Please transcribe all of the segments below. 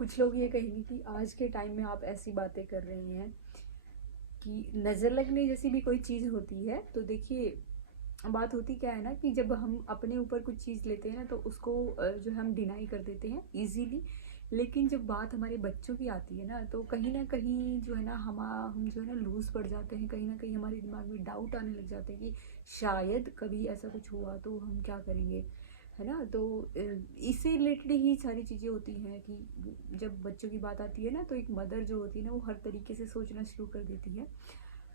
कुछ लोग ये कहेंगे कि आज के टाइम में आप ऐसी बातें कर रही हैं कि नज़र लगने जैसी भी कोई चीज़ होती है। तो देखिए, बात होती क्या है ना कि जब हम अपने ऊपर कुछ चीज़ लेते हैं ना तो उसको जो है हम डिनाई कर देते हैं इजीली। लेकिन जब बात हमारे बच्चों की आती है ना तो कहीं ना कहीं जो है ना हम जो है ना लूज़ पड़ जाते हैं। कहीं ना कहीं हमारे दिमाग में डाउट आने लग जाते हैं कि शायद कभी ऐसा कुछ हुआ तो हम क्या करेंगे, है ना। तो इससे रिलेटेड ही सारी चीज़ें होती हैं कि जब बच्चों की बात आती है ना तो एक मदर जो होती है ना वो हर तरीके से सोचना शुरू कर देती है।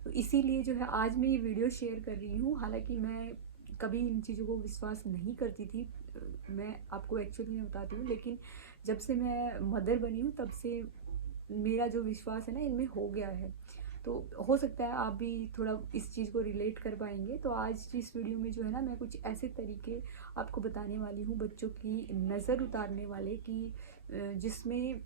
तो इसीलिए जो है आज मैं ये वीडियो शेयर कर रही हूँ। हालांकि मैं कभी इन चीज़ों को विश्वास नहीं करती थी, मैं आपको एक्चुअली में बताती हूँ। लेकिन जब से मैं मदर बनी हूँ तब से मेरा जो विश्वास है ना इनमें हो गया है। तो हो सकता है आप भी थोड़ा इस चीज़ को रिलेट कर पाएंगे। तो आज की इस वीडियो में जो है ना मैं कुछ ऐसे तरीके आपको बताने वाली हूँ बच्चों की नज़र उतारने वाले कि जिसमें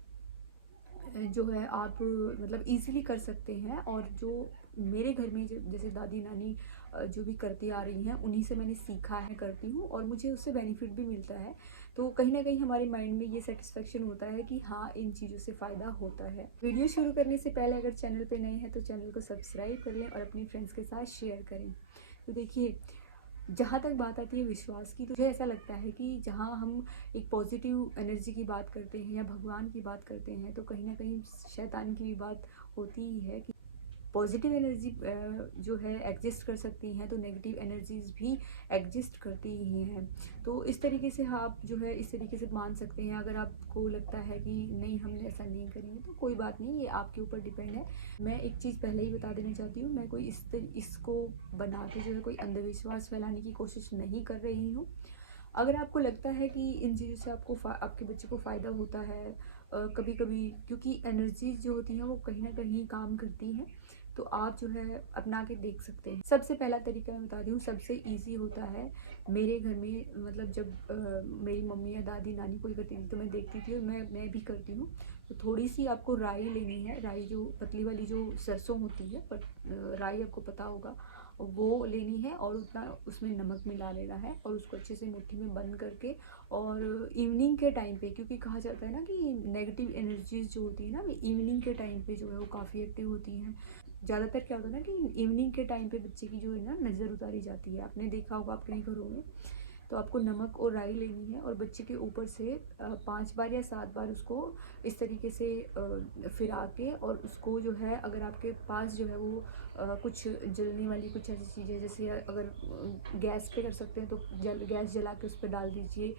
जो है आप मतलब इजीली कर सकते हैं। और जो मेरे घर में जैसे दादी नानी जो भी करती आ रही हैं उन्हीं से मैंने सीखा है, करती हूँ और मुझे उससे बेनिफिट भी मिलता है। तो कहीं ना कहीं हमारे माइंड में ये सेटिस्फेक्शन होता है कि हाँ, इन चीज़ों से फ़ायदा होता है। वीडियो शुरू करने से पहले अगर चैनल पे नए हैं तो चैनल को सब्सक्राइब कर लें और अपनी फ्रेंड्स के साथ शेयर करें। तो देखिए, जहाँ तक बात आती है विश्वास की, तो मुझे ऐसा लगता है कि जहाँ हम एक पॉजिटिव एनर्जी की बात करते हैं या भगवान की बात करते हैं तो कहीं ना कहीं शैतान की भी बात होती ही है कि पॉजिटिव एनर्जी जो है एग्जिस्ट कर सकती हैं तो नेगेटिव एनर्जीज भी एग्जिस्ट करती ही हैं। तो इस तरीके से आप जो है इस तरीके से मान सकते हैं। अगर आपको लगता है कि नहीं, हमने ऐसा नहीं करेंगे तो कोई बात नहीं, ये आपके ऊपर डिपेंड है। मैं एक चीज़ पहले ही बता देना चाहती हूँ, मैं कोई इसको बना के जो है कोई अंधविश्वास फैलाने की कोशिश नहीं कर रही हूँ। अगर आपको लगता है कि इन चीज़ों से आपके बच्चे को फ़ायदा होता है, कभी कभी क्योंकि एनर्जीज जो होती हैं वो कहीं ना कहीं काम करती हैं, तो आप जो है अपना के देख सकते हैं। सबसे पहला तरीका मैं बता रही हूँ, सबसे इजी होता है। मेरे घर में मतलब जब मेरी मम्मी या दादी नानी कोई करती थी तो मैं देखती थी और मैं भी करती हूँ। तो थोड़ी सी आपको राई लेनी है, राई जो पतली वाली जो सरसों होती है, पर राई आपको पता होगा, वो लेनी है और उतना उसमें नमक मिला लेना है और उसको अच्छे से मुट्ठी में बंद करके। और इवनिंग के टाइम पे, क्योंकि कहा जाता है ना कि नेगेटिव एनर्जीज जो होती है ना वो इवनिंग के टाइम पे जो है वो काफ़ी एक्टिव होती हैं। ज़्यादातर क्या होता है ना कि इवनिंग के टाइम पे बच्चे की जो है ना नज़र उतारी जाती है, आपने देखा होगा अपने घरों में। तो आपको नमक और राई लेनी है और बच्चे के ऊपर से 5 बार या 7 बार उसको इस तरीके से फिरा के, और उसको जो है अगर आपके पास जो है वो कुछ जलने वाली कुछ ऐसी चीज़ें, जैसे अगर गैस पे कर सकते हैं तो गैस जला के उस पर डाल दीजिए।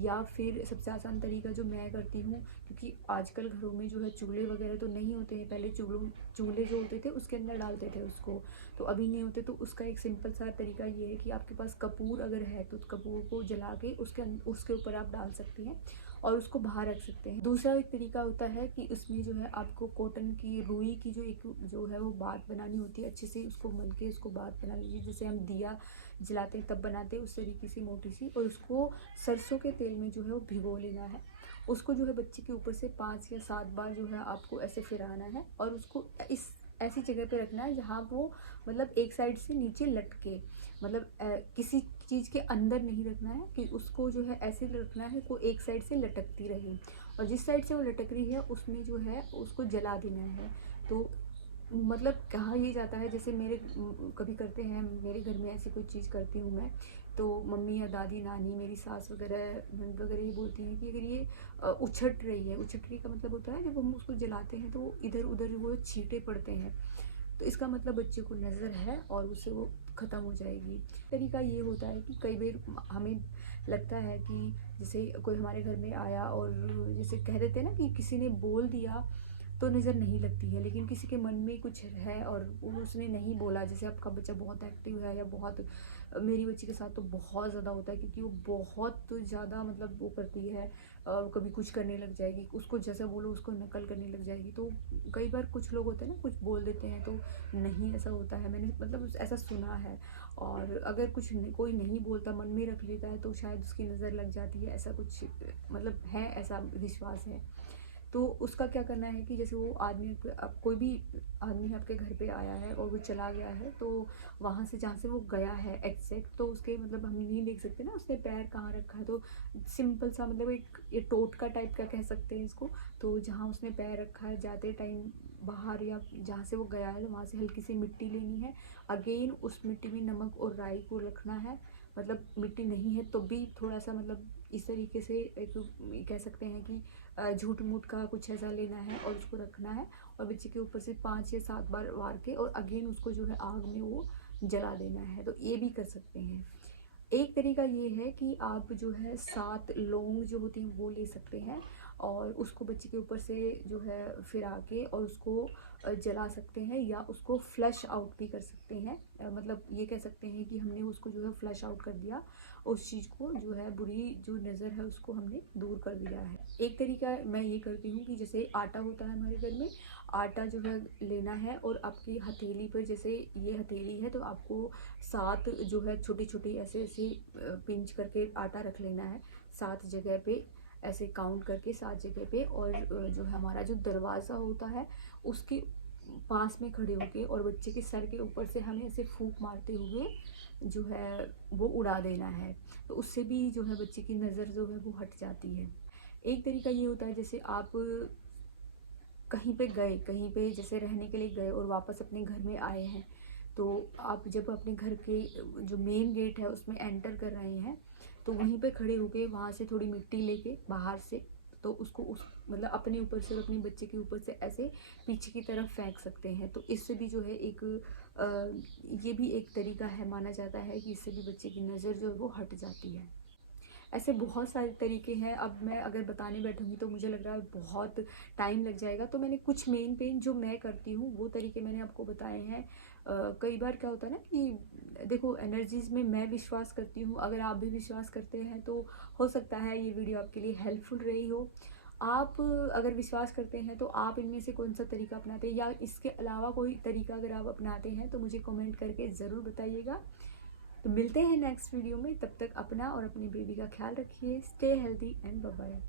या फिर सबसे आसान तरीका जो मैं करती हूँ, क्योंकि आजकल घरों में जो है चूल्हे वगैरह तो नहीं होते हैं, पहले चूल्हे जो होते थे उसके अंदर डालते थे उसको, तो अभी नहीं होते। तो उसका एक सिंपल सा तरीका ये है कि आपके पास कपूर अगर है तो कपूर को जला के उसके ऊपर आप डाल सकते हैं और उसको बाहर रख सकते हैं। दूसरा एक तरीका होता है कि उसमें जो है आपको कॉटन की रुई की जो एक जो है वो बात बनानी होती है, अच्छे से उसको मल के उसको बात बना लीजिए, जैसे हम दिया जलाते हैं तब बनाते हैं उस तरीके से मोटी सी, और उसको सरसों के तेल में जो है वो भिगो लेना है। उसको जो है बच्चे के ऊपर से 5 या 7 बार जो है आपको ऐसे फिराना है और उसको इस ऐसी जगह पे रखना है जहाँ वो मतलब एक साइड से नीचे लटके, मतलब किसी चीज़ के अंदर नहीं रखना है, कि उसको जो है ऐसे रखना है को एक साइड से लटकती रहे, और जिस साइड से वो लटक रही है उसमें जो है उसको जला देना है। तो मतलब कहा ये जाता है, जैसे मेरे कभी करते हैं मेरे घर में ऐसी कोई चीज़ करती हूँ मैं, तो मम्मी या दादी नानी मेरी सास वगैरह ननद वगैरह ये बोलती हैं कि अगर ये उछट रही है, उछट रही का मतलब होता है जब हम उसको जलाते हैं तो इधर उधर वो छींटे पड़ते हैं, तो इसका मतलब बच्चे को नज़र है और उससे वो ख़त्म हो जाएगी। तरीका ये होता है कि कई बार हमें लगता है कि जैसे कोई हमारे घर में आया और जैसे कह देते हैं ना कि किसी ने बोल दिया तो नज़र नहीं लगती है, लेकिन किसी के मन में कुछ है और उसने नहीं बोला, जैसे आपका बच्चा बहुत एक्टिव है या बहुत, मेरी बच्ची के साथ तो बहुत ज़्यादा होता है क्योंकि वो बहुत ज़्यादा मतलब वो करती है, कभी कुछ करने लग जाएगी, उसको जैसा बोलो उसको नकल करने लग जाएगी। तो कई बार कुछ लोग होते हैं ना कुछ बोल देते हैं, तो नहीं ऐसा होता है, मैंने मतलब ऐसा सुना है। और अगर कोई नहीं बोलता, मन में रख लेता है तो शायद उसकी नज़र लग जाती है, ऐसा कुछ मतलब है, ऐसा विश्वास है। तो उसका क्या करना है कि जैसे वो आदमी अब कोई भी आदमी आपके घर पे आया है और वो चला गया है, तो वहाँ से जहाँ से वो गया है एग्जैक्ट, तो उसके मतलब हम नहीं देख सकते ना उसने पैर कहाँ रखा है। तो सिंपल सा मतलब एक ये टोटका टाइप का कह सकते हैं इसको। तो जहाँ उसने पैर रखा है जाते टाइम बाहर या जहाँ से वो गया है, तो वहाँ से हल्की सी मिट्टी लेनी है। अगेन उस मिट्टी में नमक और राई को रखना है। मतलब मिट्टी नहीं है तो भी थोड़ा सा मतलब इस तरीके से एक कह सकते हैं कि झूठ मूठ का कुछ ऐसा लेना है और उसको रखना है। और बच्चे के ऊपर से 5 या 7 बार वार के और अगेन उसको जो है आग में वो जला देना है। तो ये भी कर सकते हैं। एक तरीका ये है कि आप जो है 7 लौंग जो होती हैं वो ले सकते हैं और उसको बच्चे के ऊपर से जो है फिरा के और उसको जला सकते हैं या उसको फ्लश आउट भी कर सकते हैं। मतलब ये कह सकते हैं कि हमने उसको जो है फ्लश आउट कर दिया, उस चीज़ को जो है बुरी जो नज़र है उसको हमने दूर कर दिया है। एक तरीका मैं ये करती हूँ कि जैसे आटा होता है हमारे घर में, आटा जो है लेना है और आपकी हथेली पर, जैसे ये हथेली है तो आपको 7 जो है छोटी छोटी ऐसे ऐसे पिंच करके आटा रख लेना है 7 जगह पे, ऐसे काउंट करके 7 जगह पे। और जो है हमारा जो दरवाज़ा होता है उसके पास में खड़े होके और बच्चे के सर के ऊपर से हमें ऐसे फूंक मारते हुए जो है वो उड़ा देना है। तो उससे भी जो है बच्चे की नज़र जो है वो हट जाती है। एक तरीका ये होता है जैसे आप कहीं पे गए, कहीं पे जैसे रहने के लिए गए और वापस अपने घर में आए हैं, तो आप जब अपने घर के जो मेन गेट है उसमें एंटर कर रहे हैं, तो वहीं पे खड़े होके वहाँ से थोड़ी मिट्टी लेके बाहर से, तो उसको उस मतलब अपने ऊपर से और अपने बच्चे के ऊपर से ऐसे पीछे की तरफ फेंक सकते हैं। तो इससे भी जो है एक ये भी एक तरीका है, माना जाता है कि इससे भी बच्चे की नज़र जो है वो हट जाती है। ऐसे बहुत सारे तरीके हैं। अब मैं अगर बताने बैठूंगी तो मुझे लग रहा है बहुत टाइम लग जाएगा। तो मैंने कुछ मेन जो मैं करती हूँ वो तरीके मैंने आपको बताए हैं। कई बार क्या होता है ना कि देखो एनर्जीज में मैं विश्वास करती हूँ, अगर आप भी विश्वास करते हैं तो हो सकता है ये वीडियो आपके लिए हेल्पफुल रही हो। आप अगर विश्वास करते हैं तो आप इनमें से कौन सा तरीका अपनाते हैं या इसके अलावा कोई तरीका अगर आप अपनाते हैं तो मुझे कमेंट करके ज़रूर बताइएगा। तो मिलते हैं नेक्स्ट वीडियो में, तब तक अपना और अपनी बेबी का ख्याल रखिए। Stay healthy and bye bye.